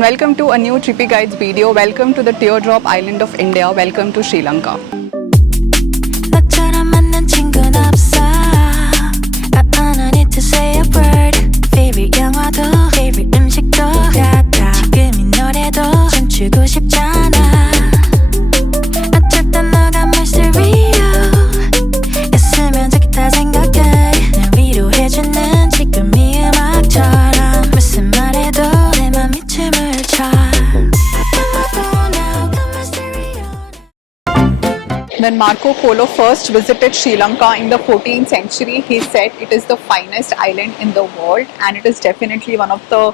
Welcome to a new Trippy Guides video. Welcome to the teardrop island of India. Welcome to Sri Lanka. 너처럼 만난 친구는 없어. I don't need to say a word. Favorite 영화도 favorite 음식도 다 지금 이 노래도 춤추고 싶잖아. 어쩔 땐 너가 mystery로 있으면 좋겠다 생각해. 날 위로해주는 지금 이 음악처럼 무슨 말해도 내 맘이 춤을 춰. When Marco Polo first visited Sri Lanka in the 14th century, he said it is the finest island in the world, and it is definitely one of the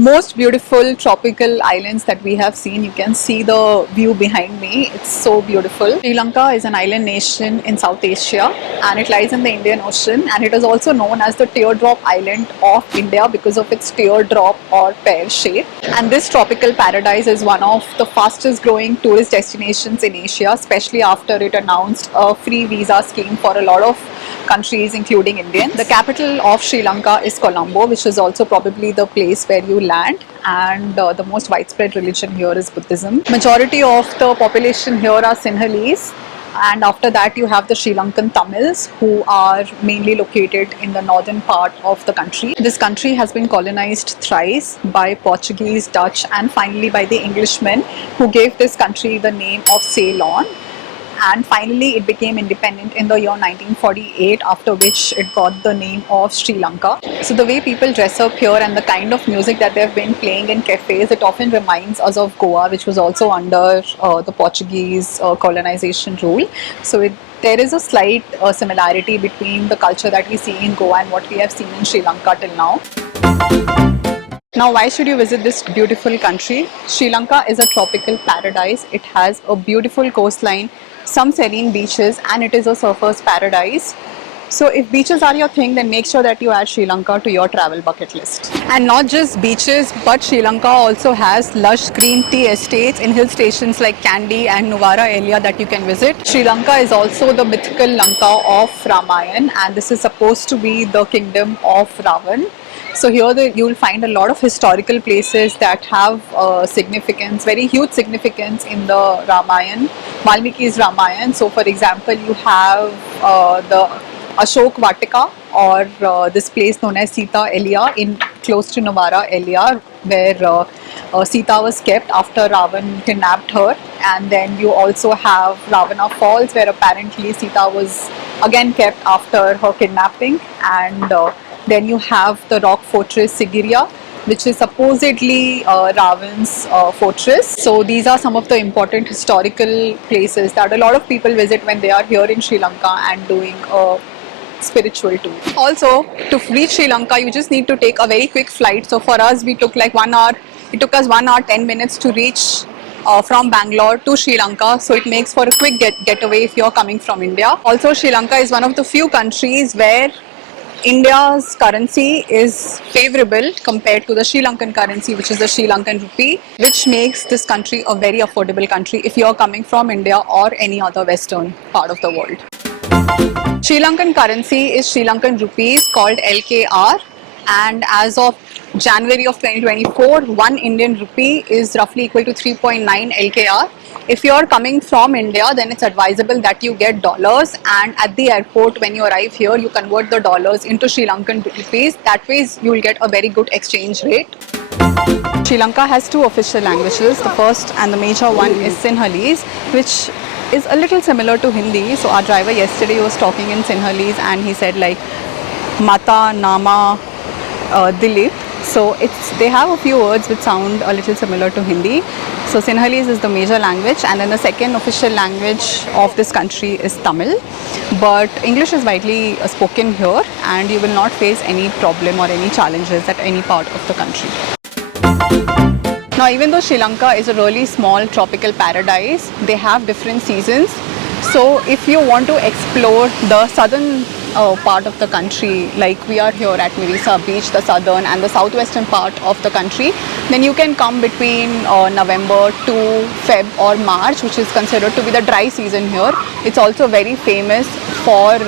most beautiful tropical islands that we have seen. You can see the view behind me. It's so beautiful. Sri Lanka is an island nation in South Asia, and it lies in the Indian Ocean, and it is also known as the teardrop island of India because of its teardrop or pear shape. And this tropical paradise is one of the fastest growing tourist destinations in Asia, especially after it announced a free visa scheme for a lot of countries including Indians. The capital of Sri Lanka is Colombo, which is also probably the place where you land, and the most widespread religion here is Buddhism. Majority of the population here are Sinhalese, and after that you have the Sri Lankan Tamils, who are mainly located in the northern part of the country. This country has been colonized thrice by Portuguese, Dutch, and finally by the Englishmen, who gave this country the name of Ceylon. And finally it became independent in the year 1948, after which it got the name of Sri Lanka. So the way people dress up here and the kind of music that they've been playing in cafes, it often reminds us of Goa, which was also under the Portuguese colonization rule. So there is a slight similarity between the culture that we see in Goa and what we have seen in Sri Lanka till now. Now, why should you visit this beautiful country? Sri Lanka is a tropical paradise. It has a beautiful coastline, some serene beaches, and it is a surfer's paradise. So if beaches are your thing, then make sure that you add Sri Lanka to your travel bucket list. And not just beaches, but Sri Lanka also has lush green tea estates in hill stations like Kandy and Nuwara area that you can visit. Sri Lanka is also the mythical Lanka of Ramayana, and this is supposed to be the kingdom of Ravan. So here you will find a lot of historical places that have significance, very huge significance in the Ramayana, Valmiki's Ramayana. So for example, you have the Ashok Vatika, or this place known as Sita Elia in close to Nuwara area, where Sita was kept after Ravan kidnapped her. And then you also have Ravana Falls, where apparently Sita was again kept after her kidnapping. And then you have the rock fortress Sigiriya, which is supposedly Ravan's fortress. So these are some of the important historical places that a lot of people visit when they are here in Sri Lanka and doing a spiritual tour. Also, to reach Sri Lanka, you just need to take a very quick flight. So for us, we took like 1 hour. It took us 1 hour 10 minutes to reach from Bangalore to Sri Lanka, so it makes for a quick getaway if you're coming from India. Also, Sri Lanka is one of the few countries where India's currency is favorable compared to the Sri Lankan currency, which is the Sri Lankan rupee, which makes this country a very affordable country if you're coming from India or any other western part of the world. Sri Lankan currency is Sri Lankan rupees, called LKR, and as of January of 2024, 1 Indian rupee is roughly equal to 3.9 LKR. If you are coming from India, then it's advisable that you get dollars, and at the airport when you arrive here, you convert the dollars into Sri Lankan rupees. That way you will get a very good exchange rate. Sri Lanka has 2 official languages. The first and the major one is Sinhalese, which is a little similar to Hindi. So our driver yesterday was talking in Sinhalese, and he said like Mata, Nama, Dilip. So they have a few words which sound a little similar to Hindi. So Sinhalese is the major language, and then the second official language of this country is Tamil. But English is widely spoken here, and you will not face any problem or any challenges at any part of the country. Now, even though Sri Lanka is a really small tropical paradise, they have different seasons. So if you want to explore the southern part of the country, like we are here at Mirissa beach, the southern and the southwestern part of the country, then you can come between November to Feb or March, which is considered to be the dry season here. It's also very famous for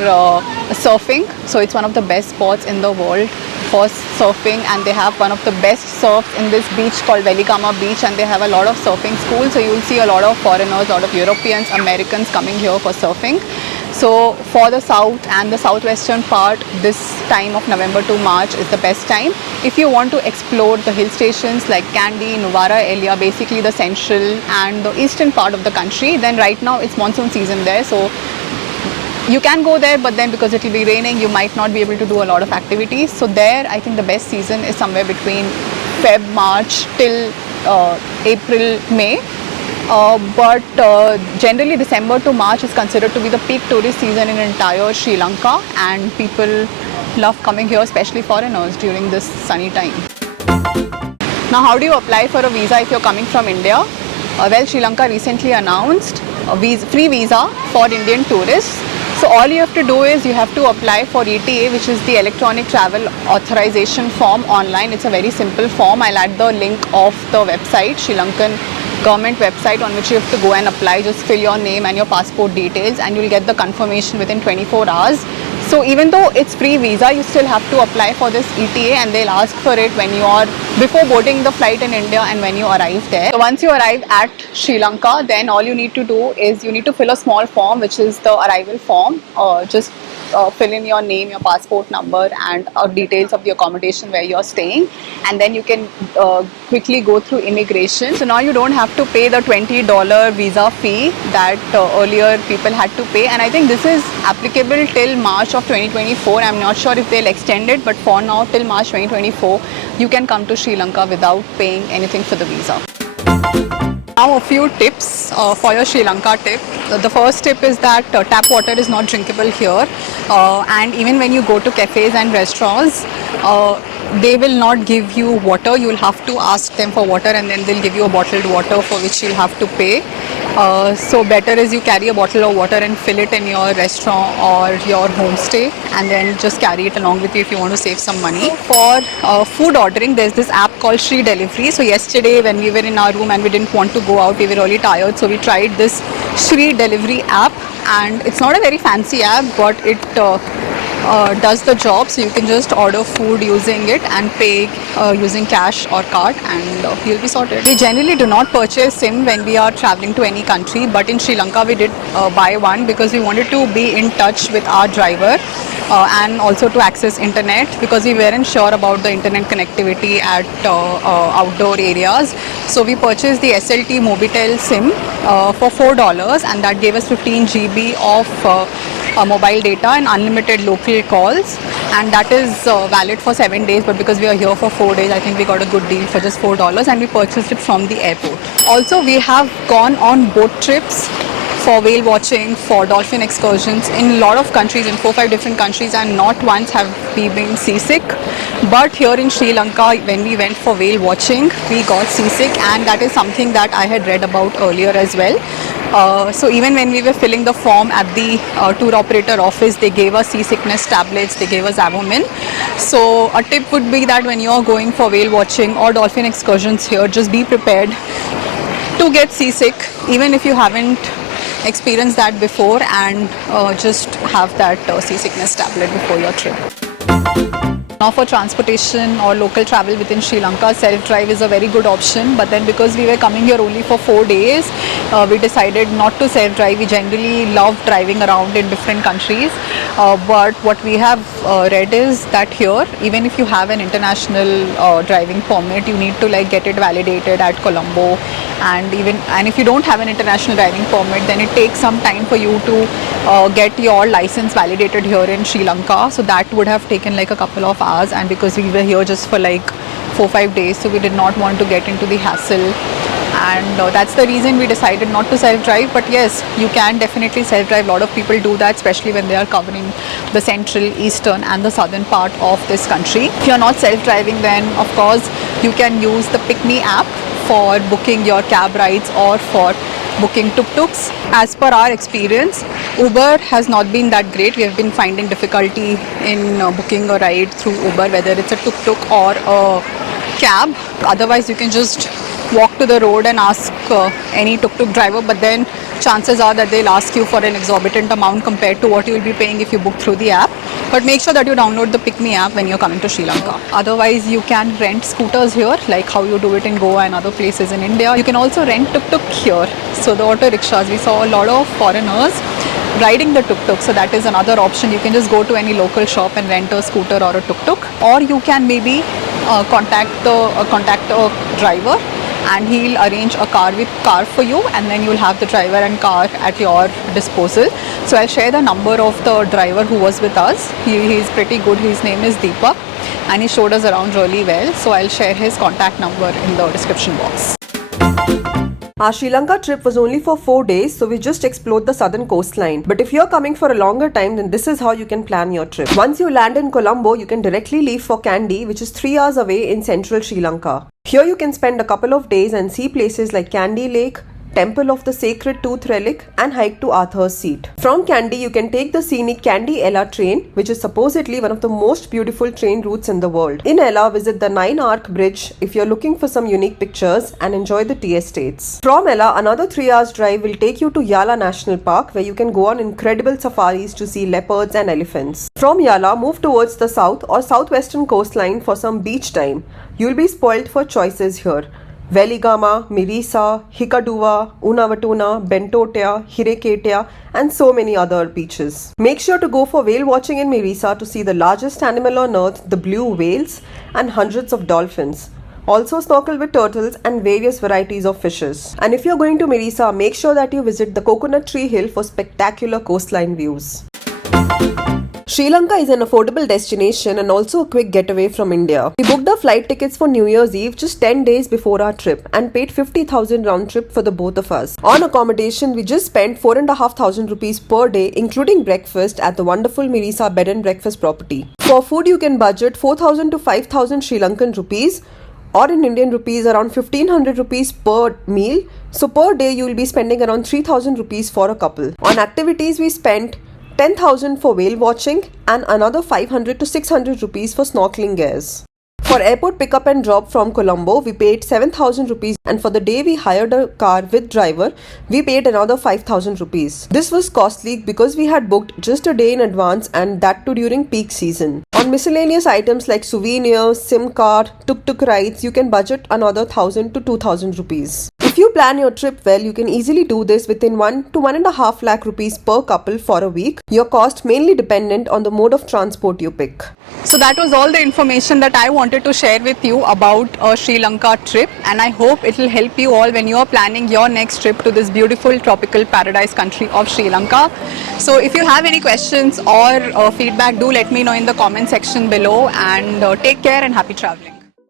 surfing, so it's one of the best spots in the world for surfing, and they have one of the best surfs in this beach called Veligama Beach, and they have a lot of surfing schools. So you will see a lot of foreigners, a lot of Europeans, Americans coming here for surfing. So for the south and the southwestern part, this time of November to March is the best time. If you want to explore the hill stations like Kandy, Nuwara Elia, basically the central and the eastern part of the country, then right now it's monsoon season there. So you can go there, but then because it will be raining, you might not be able to do a lot of activities. So there, I think the best season is somewhere between Feb, March till April, May. But generally December to March is considered to be the peak tourist season in entire Sri Lanka, and people love coming here, especially foreigners, during this sunny time. Now, how do you apply for a visa if you're coming from India? Well, Sri Lanka recently announced a free visa for Indian tourists. So all you have to do is you have to apply for ETA, which is the Electronic Travel Authorization Form online. It's a very simple form. I'll add the link of the website, Sri Lankan government website, on which you have to go and apply. Just fill your name and your passport details, and you'll get the confirmation within 24 hours. So even though it's free visa, you still have to apply for this ETA, and they'll ask for it when you are before boarding the flight in India and when you arrive there. So once you arrive at Sri Lanka, then all you need to do is you need to fill a small form, which is the arrival form. Just fill in your name, your passport number, and details of the accommodation where you're staying, and then you can quickly go through immigration. So now you don't have to pay the $20 visa fee that earlier people had to pay, and I think this is applicable till March of 2024. I'm not sure if they'll extend it, but for now till March 2024 you can come to Sri Lanka without paying anything for the visa. Now a few tips for your Sri Lanka trip. The first tip is that tap water is not drinkable here, and even when you go to cafes and restaurants, they will not give you water. You will have to ask them for water, and then they'll give you a bottled water for which you'll have to pay. So better is you carry a bottle of water and fill it in your restaurant or your homestay, and then just carry it along with you if you want to save some money. For food ordering, there's this app called Sri Delivery. So yesterday when we were in our room and we didn't want to go out, we were really tired, so we tried this Sri Delivery app, and it's not a very fancy app, but it does the job. So you can just order food using it and pay using cash or card, and you'll be sorted. We generally do not purchase SIM when we are traveling to any country, but in Sri Lanka we did buy one because we wanted to be in touch with our driver and also to access internet, because we weren't sure about the internet connectivity at outdoor areas. So we purchased the SLT Mobitel SIM for $4, and that gave us 15 GB of mobile data and unlimited local calls, and that is valid for 7 days, but because we are here for 4 days, I think we got a good deal for just $4, and we purchased it from the airport. Also, we have gone on boat trips for whale watching, for dolphin excursions in a lot of countries, in 4-5 different countries, and not once have we been seasick. But here in Sri Lanka, when we went for whale watching, we got seasick, and that is something that I had read about earlier as well. So even when we were filling the form at the tour operator office, they gave us seasickness tablets, they gave us Avomin. So a tip would be that when you are going for whale watching or dolphin excursions here, just be prepared to get seasick, even if you haven't experienced that before, and just have that seasickness tablet before your trip. Now for transportation or local travel within Sri Lanka, self-drive is a very good option, but then because we were coming here only for 4 days, we decided not to self-drive. We generally love driving around in different countries, but what we have read is that here, even if you have an international driving permit, you need to get it validated at Colombo, and if you don't have an international driving permit, then it takes some time for you to get your license validated here in Sri Lanka. So that would have taken a couple of hours, and because we were here just for 4-5 days, so we did not want to get into the hassle, and that's the reason we decided not to self-drive. But yes, you can definitely self-drive. A lot of people do that, especially when they are covering the central, eastern and the southern part of this country. If you're not self-driving, then of course you can use the Pick Me app for booking your cab rides or for booking tuk-tuks. As per our experience, Uber has not been that great. We have been finding difficulty in booking a ride through Uber, whether it's a tuk-tuk or a cab. Otherwise, you can just walk to the road and ask any tuk-tuk driver, but then chances are that they'll ask you for an exorbitant amount compared to what you'll be paying if you book through the app. But make sure that you download the Pick Me app when you're coming to Sri Lanka. Otherwise, you can rent scooters here, like how you do it in Goa and other places in India. You can also rent tuk-tuk here. So the auto rickshaws, we saw a lot of foreigners riding the tuk-tuk, so that is another option. You can just go to any local shop and rent a scooter or a tuk-tuk, or you can maybe contact a driver and he'll arrange a car for you, and then you'll have the driver and car at your disposal. So I'll share the number of the driver who was with us. He's pretty good. His name is Deepak and he showed us around really well. So I'll share his contact number in the description box. Our Sri Lanka trip was only for 4 days, so we just explored the southern coastline. But if you're coming for a longer time, then this is how you can plan your trip. Once you land in Colombo, you can directly leave for Kandy, which is 3 hours away in central Sri Lanka. Here you can spend a couple of days and see places like Kandy Lake, Temple of the Sacred Tooth Relic, and hike to Arthur's Seat. From Kandy, you can take the scenic Kandy Ella train, which is supposedly one of the most beautiful train routes in the world. In Ella, visit the 9-arc bridge if you're looking for some unique pictures, and enjoy the tea estates. From Ella, another 3 hours drive will take you to Yala National Park, where you can go on incredible safaris to see leopards and elephants. From Yala, move towards the south or southwestern coastline for some beach time. You'll be spoiled for choices here. Veligama, Mirissa, Hikkaduwa, Unawatuna, Bentota, Hikkaduwa, and so many other beaches. Make sure to go for whale watching in Mirissa to see the largest animal on earth, the blue whales, and hundreds of dolphins. Also snorkel with turtles and various varieties of fishes. And if you're going to Mirissa, make sure that you visit the Coconut Tree Hill for spectacular coastline views. Sri Lanka is an affordable destination and also a quick getaway from India. We booked our flight tickets for New Year's Eve just 10 days before our trip and paid 50,000 round trip for the both of us. On accommodation, we just spent 4,500 rupees per day, including breakfast at the wonderful Mirissa bed and breakfast property. For food, you can budget 4,000 to 5,000 Sri Lankan rupees, or in Indian rupees around 1,500 rupees per meal. So per day, you will be spending around 3,000 rupees for a couple. On activities, we spent 10,000 for whale watching and another 500 to 600 rupees for snorkeling gears. For airport pickup and drop from Colombo, we paid 7,000 rupees, and for the day we hired a car with driver, we paid another 5,000 rupees. This was costly because we had booked just a day in advance, and that too during peak season. On miscellaneous items like souvenirs, SIM card, tuk-tuk rides, you can budget another 1,000 to 2,000 rupees. If you plan your trip well, you can easily do this within 1 to 1.5 lakh rupees per couple for a week. Your cost mainly dependent on the mode of transport you pick. So that was all the information that I wanted to share with you about a Sri Lanka trip, and I hope it will help you all when you are planning your next trip to this beautiful tropical paradise country of Sri Lanka. So if you have any questions or feedback, do let me know in the comment section below, and take care and happy traveling.